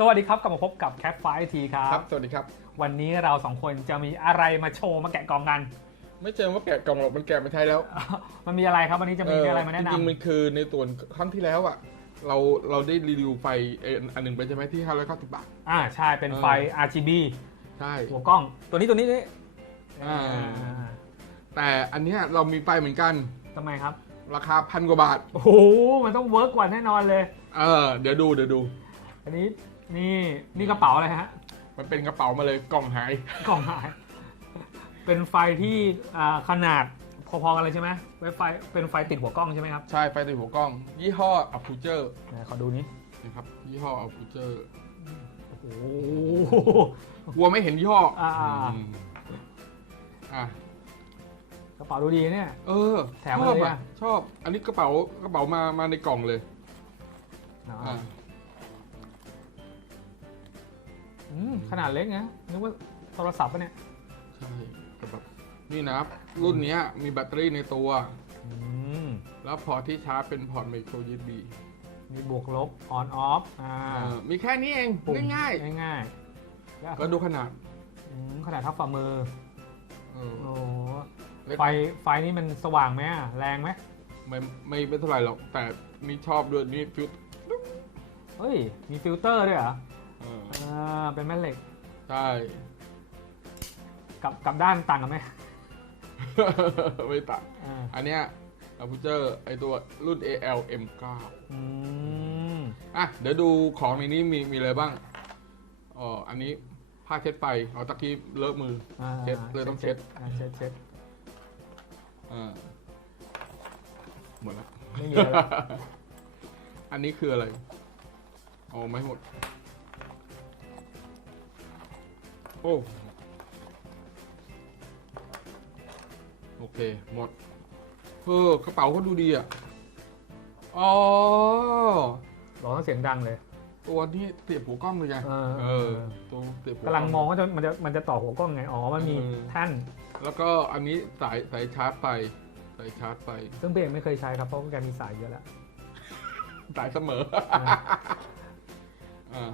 สวัสดีครับกลับมาพบกับแคปไฟทีครัครับ บ สวัสดีครับ วันนี้เราสองคนจะมีอะไรมาโชว์มาแกะกล่องกัน ไม่เจอว่าแกะกล่องหรอกมันแกะไม่ใช่แล้วมันมีอะไรครับวันนี้จะมีอะไรมาแนะจริงๆนำมันคือในส่วนครั้งที่แล้วอะ เราเราได้รีวิวไฟเอ่ออันหนึ่งไปใช่ไหมที่ 590 บาท อ่าใช่เป็นไฟเออ RGB ใช่ หัวกล้อง ตัวนี้ตัวนี้นี่อ่าอ่า แต่อันเนี้ยเรามีไฟเหมือนกัน ทำไมครับ ราคาพันกว่าบาท โอ้โหมันต้องเวิร์กกว่าแน่นอนเลย เออ เดี๋ยวดูเดี๋ยวดู อันนี้ นี่นี่กระเป๋าอะไรฮะ มันเป็นกระเป๋ามาเลยกล่องหาย กล่องหาย เป็นไฟที่อ่าขนาดพอๆกันเลยใช่ไหมไว้ไฟเป็นไฟติดหัวกล้องใช่ไหมครับใช่ไฟติดหัวกล้อง ยี่ห้อ a p u j e r ไหนขอดูนี้นะครับยี่ห้อ a p u j e r โอ้โหกลัวไม่เห็นยี่ห้ออาๆมอะกระเป๋าดูดีเนี่ย เออแถมชมาอบเลยอะอะชอบ อันนี้กระเป๋ากระเป๋ามามาในกล่องเลย อ่าอะ อืมขนาดเล็กนะนึกว่าโทรศัพท์ปะเนี่ยใช่แต่แบบนี่นะครับ รุ่นเนี้ยมีแบตเตอรี่ในตัว อืมแล้วพอร์ตที่ชาร์จเป็นพอร์ตไมโคร USB มีบวกลบออนออฟอ่าเออมีแค่นี้เอง ปุ่มง่ายง่ายๆแล้วๆก็ดูขนาดอืมขนาดเท่าฝ่ามือเออโอ้เล็กไฟไฟนี่มันสว่างไหมอะแรงไหมไม่ไม่เป็นเท่าไหร่หรอก แต่นี่ชอบด้วยนี่ฟิวเฮ้ย มีฟิลเตอร์ด้วยเหรอเอออ่าเป็นแม่เหล็กใช่ กับกับด้านต่างกันไหมไม่ตัดอ่าอันเนี้ยอัลพูเจอร์ไอตัวรุ่น AL M9 อืมอะ เดี๋ยวดูของในนี้มีมีอะไรบ้างอ๋ออันนี้ผ้าเช็ดไฟเอาตะกี้เลอะมือ อ่าเช็ดเลยต้องเช็ดอ่าเช็ดเช็ดอ่าหมดละไม่มีอะไรละอันนี้คืออะไรเอาไม่หมด โอ้โอเค หมดเออกระเป๋าก็ดูดีอะ อ๋อ ร้องเสียงดังเลย ตัวนี้เสียบหัวกล้องเลยไงเออ เออ ตัวเสียบหัวกำลังมองว่าจะมันจะมันจะต่อหัวกล้องไง อ๋อ มันมีเออแท่านแล้วก็อันนี้สายสายชาร์จไฟสายชาร์จไฟซึ่งเบรกไม่เคยใช้ครับ เพราะว่าแกมีสายเยอะแล้ว สายเสมออ่าอ่า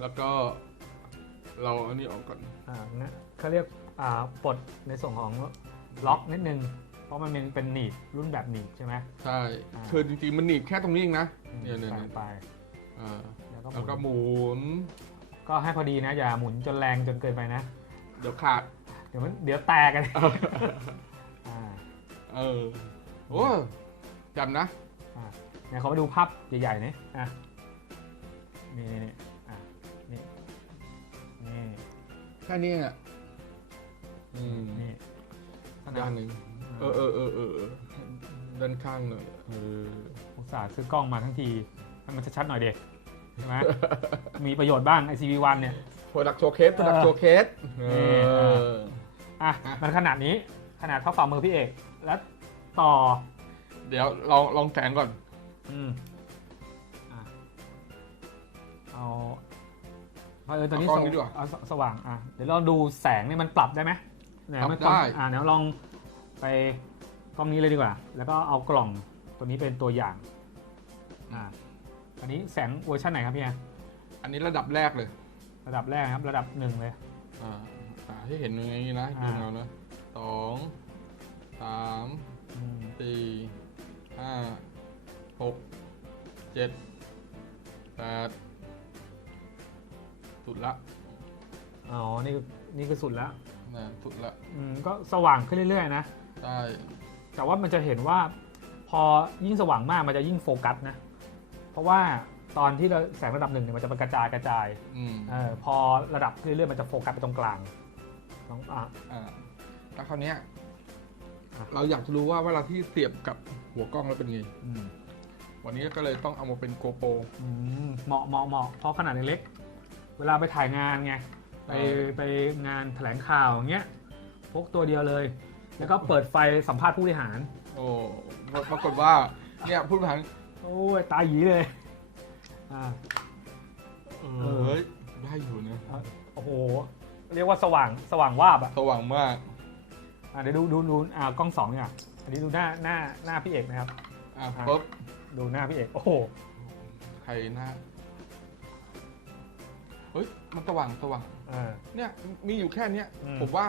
แล้วก็ เราอันนี้ออกก่อน อ่างั้นเขาเรียกอ่าปลดในส่วนของล็อกนิดนึง เพราะมันเป็นเป็นหนีบรุ่นแบบหนีบใช่ไหม ใช่อ่า คือจริงๆมันหนีบแค่ตรงนี้เองนะเนี่ยเนี่ยใส่เนี่ยไปอ่าแล้วก็หแล้วก็มุนหมุนก็ให้พอดีนะ อย่าหมุนจนแรงจนเกินไปนะ เดี๋ยวขาด เดี๋ยวมันเดี๋ยวแตกกันอ่า เออโอ้จำนะ อ่าเนี่ยเขามาดูภาพใหญ่ๆนี่อะนี่นี่นี่อะนี่ แค่นี้อะอืมนี่ขนาด้าดนหนึ่งเออเออเออเออเออด้านข้างหน่อยเอออุตส่าห์ซื้อกล้องมาทั้งทีให้มันชัดๆหน่อยเด็กใช่ไหม มีประโยชน์บ้าง ICV1 เนี่ย โปรดักโชว์เคสโปรดักโชว์เคสเอเอออะอะ มันขนาดนี้ขนาดเท่าฝ่ามือพี่เอก แล้วต่อ เดี๋ยวลองลองแสงก่อน อืมอะเอา เพราะเออตอนนี้เอากล้สองนี้ดีกว่าเอาสสว่างอะเดี๋ยวเราดูแสงเนี่ยมันปรับได้ไหมไหนปรับมันได้ อะเดี๋ยวลองไปกล้องนี้เลยดีกว่า แล้วก็เอากล่องตัวนี้เป็นตัวอย่างอะอันนี้แสงเวอร์ชันไหนครับพี่แอนอันนี้ระดับแรกเลยระดับแรกนะครับระดับหนึ่งเลย อ่าอ่าให้เห็นอย่างนี้นะอ่าดูเงานะสองสามอืมสี่ห้าหกเจ็ดแปด สุดละอ๋อ นี่คือนี่คือสุดแล้วนะสุดละอืมก็สว่างขึ้นเรื่อยๆนะได้แต่ว่ามันจะเห็นว่าพอยิ่งสว่างมากมันจะยิ่งโฟกัสนะ เพราะว่าตอนที่เราแสงระดับหนึ่งเนี่ยมันจะเป็นกระจายกระจายอืมเออพอระดับขึ้นเรื่อยๆมันจะโฟกัสไปตรงกลางตรงอะ อ่าแล้วคราวเนี้ยอะ เราอยากจะรู้ว่าเวลาที่เสียบกับหัวกล้องแล้วเป็นไง อืมวันนี้ก็เลยต้องเอามาเป็นโกโปร อืมเหมาะเหมาะเหมาะเพราะขนาดเล็กๆ เวลาไปถ่ายงานไงไปเออไปงานแถลงข่าวอย่างเงี้ยพกตัวเดียวเลย แล้วก็เปิดไฟสัมภาษณ์ผู้บริหาร โอ้ปรากฏว่าเนี่ยพูดผ่านโอ้ยตาหยีเลยอ่าเออเฮ้ยได้อยู่นะโอ้โห เรียกว่าสว่างสว่างวาบอะสว่างมากอะเดี๋ยวดูดูดูอ่ากล้องสองเนี่ยอันนี้ดูหน้าหน้าหน้าพี่เอกนะครับอะอะปุ๊บดูหน้าพี่เอกโอ้โหใครหน้า เฮ้ยมันสว่างสว่างเออ เนี่ยมีอยู่แค่เนี้ยอืม ผมว่า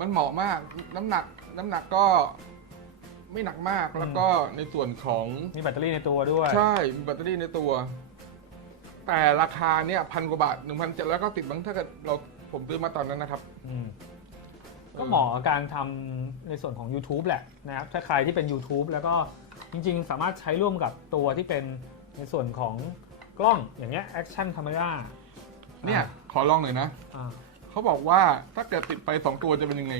มันเหมาะมากน้ำหนัก น้ำหนักก็ไม่หนักมากแล้วก็ในส่วนของ มีแบตเตอรี่ในตัวด้วย ใช่ มีแบตเตอรี่ในตัว แต่ราคาเนี่ยพันกว่าบาทหนึ่งพันเจ็ดแล้วก็ติดบ้างถ้าเกิดเราผมซื้อมาตอนนั้นนะครับ อืมก็เหมาะกับการทำในส่วนของ YouTube แหละนะครับ ถ้าใครที่เป็น YouTube แล้วก็จริงๆ สามารถใช้ร่วมกับตัวที่เป็นในส่วนของกล้องอย่างเงี้ย Action Camera เนี่ย ขอลองหน่อยนะ อ่าเขาบอกว่าถ้าเกิดติดไปสองตัวจะเป็นยังไง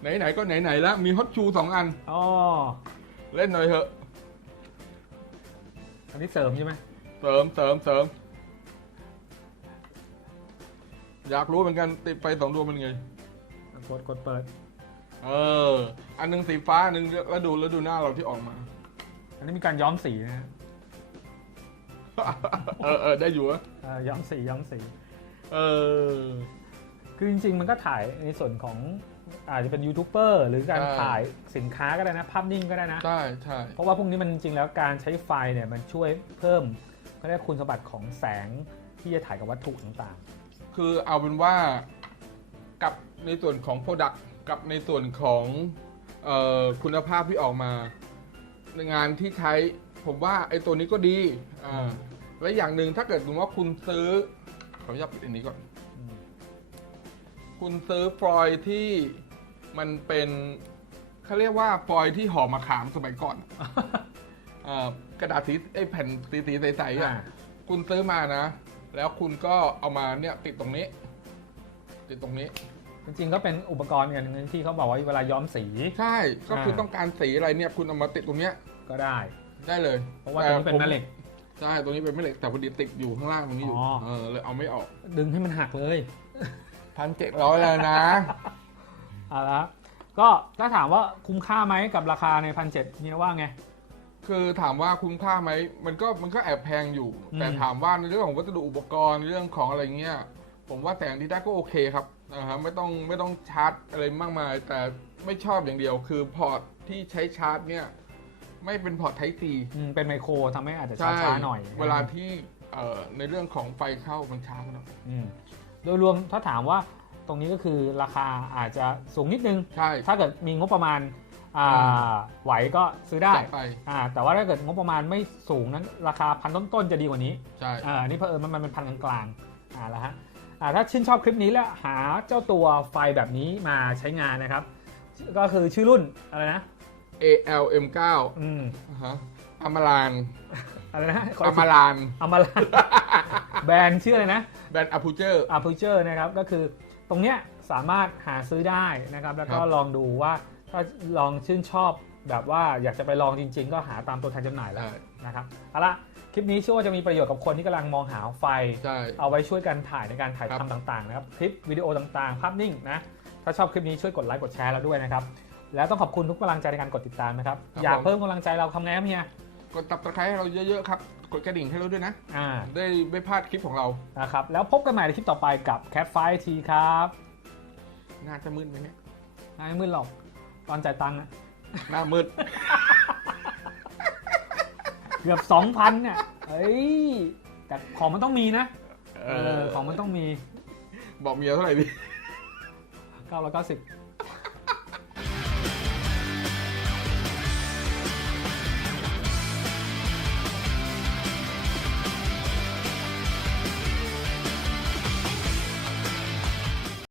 ไหนๆก็ไหนๆแล้ว มีฮอตชูสองอัน อ๋อเล่นหน่อยเถอะ อันนี้เสริมใช่ไหมเสริมเสริมเสริม อยากรู้เหมือนกันติดไปสองดวงเป็นไงกดกดเปิด เออ อันหนึงสีฟ้า อันหนึงแล้วดูแล้วดูหน้าเราที่ออกมา อันนี้มีการย้อมสีนะฮะ เออเออได้อยู่อะเอ่อย้อมสีย้อมสี เออ คือจริงๆ มันก็ถ่ายในส่วนของอาจจะเป็นยูทูบเบอร์หรือการใช่ ถ่ายสินค้าก็ได้นะ ภาพนิ่งก็ได้นะ ใช่ใช่เพราะว่าพวกนี้มันจริงๆแล้วการใช้ไฟเนี่ยมันช่วยเพิ่มก็ได้คุณสมบัติของแสงที่จะถ่ายกับวัตถุต่างคือเอาเป็นว่ากับในส่วนของ Product กับในส่วนของเออคุณภาพที่ออกมาในงานที่ใช้ ผมว่าไอ้ตัวนี้ก็ดีอ่าและอย่างหนึ่งถ้าเกิดสมมติว่าคุณซื้อ ขออนุญาตปิดอันนี้ก่อนๆอืมคุณซื้อฟอยล์ที่มันเป็นเขาเรียกว่าฟอยล์ที่ห่อมะขามสมัยก่อนอ่ากระดาษสีไอ้แผ่นสีสีๆใสๆอะ อ่า คุณซื้อมานะ แล้วคุณก็เอามาเนี่ยติดตรงนี้ ติดตรงนี้ จริงๆก็เป็นอุปกรณ์อย่างหนึงที่เขาบอกว่าเวลาย้อมสี ใช่ ก็คืออ่าต้องการสีอะไรเนี่ย คุณเอามาติดตรงเนี้ย ก็ได้ ได้เลยเพราะว่าตัวนี้เป็นผมแม่เหล็ก ใช่ตรงนี้เป็นแม่เหล็กแต่พอดีติดอยู่ข้างล่างตรงนี้อยู่อ๋อ เออเลยเอาไม่ออกดึงให้มันหักเลย พันเจ็ดร้อยแล้วนะ เอาละก็ถ้าถามว่าคุ้มค่าไหมกับราคาในพันเจ็ดเนี่ยว่าไง คือถามว่าคุ้มค่าไหม มันก็มันก็แอบแพงอยู่ อืม แต่ถามว่าในเรื่องของวัสดุอุปกรณ์เรื่องของอะไรเงี้ย ผมว่าแต่งที่ได้ก็โอเคครับนะฮะไม่ต้องไม่ต้องชาร์จอะไรมากมาย แต่ไม่ชอบอย่างเดียว คือพอร์ตที่ใช้ชาร์จเนี่ย ไม่เป็นพอร์ตไทซีอืมเป็นไมโครทำให้อาจจะใช่ช้าๆหน่อยเวลาที่เอ่อในเรื่องของไฟเข้ามันช้าหน่อยอืมโดยรวมถ้าถามว่าตรงนี้ก็คือราคาอาจจะสูงนิดนึง ใช่ ถ้าเกิดมีงบประมาณอ่าอืไหวก็ซื้อได้จัดไปอ่าแต่ว่าถ้าเกิดงบประมาณไม่สูงนั้น ราคาพันต้นๆจะดีกว่านี้ ใช่อ่าอันนี้เพอเอิญมันมันเป็นพันกลางๆอ่าแล้วฮะอ่าถ้าชื่นชอบคลิปนี้แล้วหาเจ้าตัวไฟแบบนี้มาใช้งานนะครับ ก็คือชื่อรุ่นอะไรนะ ALM9 อืมอ่าฮะอมรานอะไรนะขออีกมทีราน อมรานแบรนด์ชื่ออะไรนะ แบรนด์อ p พูเจอร์ a p พ t u r e นะครับก็คือตรงเนี้ยสามารถหาซื้อได้นะครับ แล้วก็ครับ ลองดูว่าถ้าลองชื่นชอบแบบว่าอยากจะไปลองจริง ๆ ก็หาตามตัวแทนจำหน่ายแล้วใช่นะครับเอาละคลิปนี้เชื่อว่าจะมีประโยชน์กับคนที่กำลังมองหาไฟ ใช่ เอาไว้ช่วยกันถ่ายในการถ่ายครับ ทำต่างๆนะครับ คลิปวิดีโอต่างๆ ภาพนิ่งนะ ถ้าชอบคลิปนี้ช่วยกดไลค์กดแชร์เราด้วยนะครับ แล้วต้องขอบคุณทุกกำลังใจในการกดติดตามนะครับอยากเพิ่มกำลังใจเราทำไงครับเฮียกดตับตะไคร้ให้เราเยอะๆครับ กดกระดิ่งให้เราด้วยนะ อ่าได้ไม่พลาดคลิปของเรา นะครับแล้วพบกันใหม่ในคลิปต่อไปกับ Cat 5 T ครับหน้าจะมืดไหมเนี่ยไม่มืดหรอกตอนจ่ายตังค์อะหน้ามืด เกือบ 2,000เนี่ยเฮ้ยแต่ของมันต้องมีนะเออของมันต้องมี บอกเมียเท่าไหร่ดี 990